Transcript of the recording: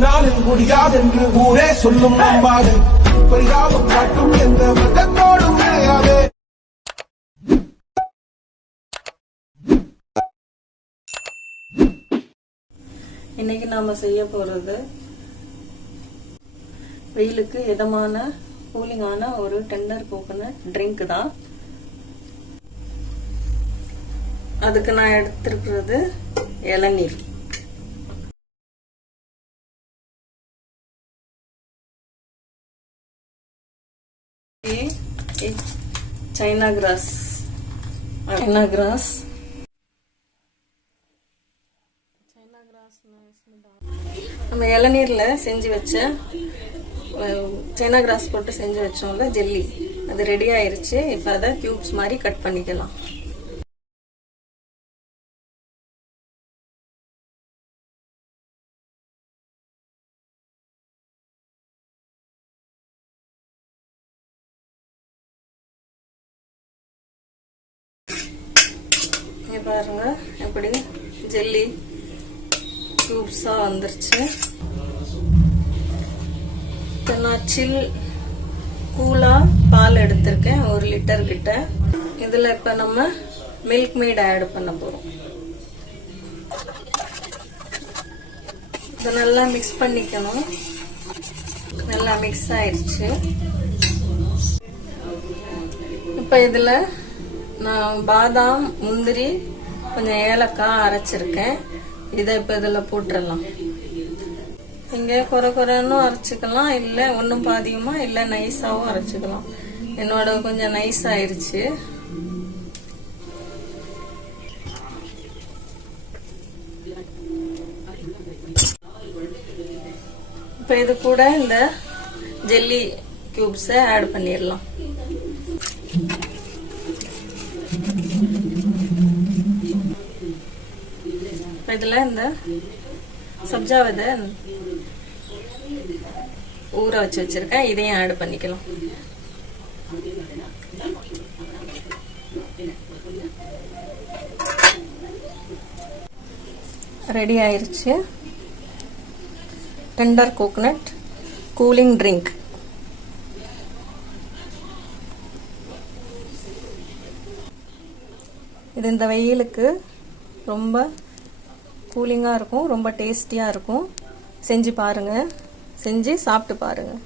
உன்னால் முடியாதென்று ஊரே சொல்லும் நம்பாது பரிதாபம் காட்டும் எந்த மதத்தோடும் கிடையாது. இன்னைக்கு நாம செய்ய போறது வெயிலுக்கு இதமான கூலிங்கான ஒரு டெண்டர் கோகனட் ட்ரிங்க் தான். அதுக்கு நான் எடுத்திருக்கிறது இளநீர். ये एक चाइना ग्रास चाइना ग्रास நம்ம இளநீர்ல செஞ்சு வச்ச அஹ், சைனா கிராஸ் போட்டு செஞ்சு வச்சோம்ல ஜெல்லி அது ரெடி ஆயிருச்சு இப்போ அதை கியூப்ஸ் மாதிரி கட் பண்ணிக்கலாம் இங்க பாருங்க எப்படி ஜெல்லி க்யூப்ஸாக வந்துருச்சு. இப்போ நான் சில் கூலாக பால் எடுத்திருக்கேன் ஒரு லிட்டர் கிட்ட. இதில் இப்போ நம்ம மில்க் மேட் ஆட் பண்ண போகிறோம் இதை நல்லா மிக்ஸ் பண்ணிக்கணும். நல்லா மிக்ஸ் ஆயிடுச்சு. இப்போ இதில் நான் பாதாம் முந்திரி கொஞ்சம் ஏலக்காய் அரைச்சிருக்கேன். இதை இப்போ இதில் போட்டுடலாம் இங்கே குறை குறைன்னு அரைச்சிக்கலாம். இல்லை ஒன்றும் பாதியுமா? இல்லை நைஸாகவும் அரைச்சிக்கலாம். என்னோட கொஞ்சம் நைஸ் ஆயிடுச்சு இப்போ இது கூட இந்த ஜெல்லி கியூப்ஸை ஆட் பண்ணிடலாம். இப்போ இதில் இந்த சப்ஜா விதை ஊற வச்சு வச்சிருக்கேன். இதையும் ஆட் பண்ணிக்கலாம். ரெடி ஆயிருச்சு. டெண்டர் கோகனட் கூலிங் ட்ரிங்க் இது இந்த வெயிலுக்கு ரொம்ப கூலிங்காக இருக்கும் ரொம்ப டேஸ்டியாக இருக்கும். செஞ்சு பாருங்கள் செஞ்சு சாப்பிட்டு பாருங்கள்